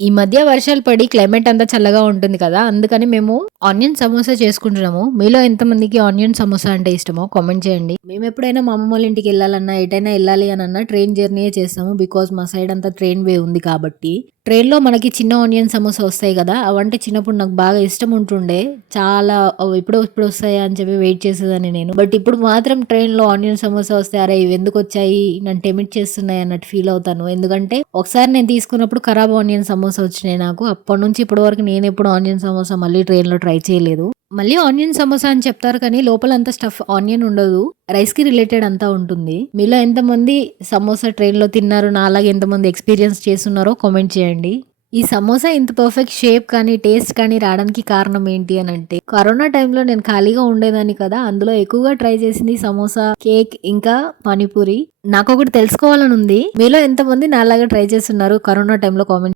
ఈ మధ్య వర్షాలు పడి క్లైమేట్ అంతా చల్లగా ఉంటుంది కదా! అందుకని మేము ఆనియన్ సమోసా చేసుకుంటున్నాము. మీలో ఎంతమందికి ఆనియన్ సమోసా అంటే ఇష్టమో కామెంట్ చేయండి. మేమెప్పుడైనా మా అమ్మమ్మ వాళ్ళ ఇంటికెళ్ళాలన్నా, ఎటైనా ఎళ్ళాలి అనన్నా ట్రైన్ జర్నీయే చేస్తాము. బికాజ్ మా సైడ్ అంతా ట్రైన్ వే ఉంది కాబట్టి. ట్రైన్‌లో మనకి చిన్న ఆనియన్ సమోసా వస్తాయి గదా! అవంటే చిన్నప్పుడు నాకు బాగా ఇష్టం ఉంటుండే. చాలా ఎప్పుడొస్తాయా అని చెప్పి వెయిట్ చేసేదాన్ని నేను. బట్ ఇప్పుడు మాత్రం ట్రైన్‌లో ఆనియన్ సమోసా వస్తే అరే! ఇవెందుకొచ్చాయి? నన్ను టెంప్ట్ చేస్తున్నాయి అన్నట్టు ఫీల్ అవుతాను. ఎందుకంటే ఒకసారి నేను తీసుకున్నప్పుడు ఖరాబ్ ఆనియన్ సమోసా వచ్చినాయి నాకు. అప్పటినుంచి ఇప్పటి వరకు నేనెప్పుడు ఆనియన్ సమోసా మళ్ళీ ట్రైన్‌లో ట్రై చేయలేదు. మళ్ళీ ఆనియన్ సమోసా అని చెప్తారు కానీ లోపల అంతా స్టఫ్ ఆనియన్ ఉండదు. రైస్‌కి రిలేటెడ్ అంతా ఉంటుంది. మీలో ఎంతమంది సమోసా ట్రైన్‌లో తిన్నారు? నాలాగా ఎంతమంది ఎక్స్‌పీరియన్స్ చేసున్నారో కామెంట్ చేయండి. ఈ సమోసా ఇంత పర్ఫెక్ట్ షేప్ కానీ, టేస్ట్ కానీ రావడానికి కారణం ఏంటి అనంటే, కరోనా టైంలో నేను ఖాళీగా ఉండేదాన్ని కదా! అందులో ఎక్కువగా ట్రై చేసింది సమోసా, కేక్ ఇంకా పానీపూరి. నాకొకటి తెలుసుకోవాలనుంది. మీలో ఎంతమంది నాలాగా ట్రై చేసున్నారు? కరోనా టైంలో కామెంట్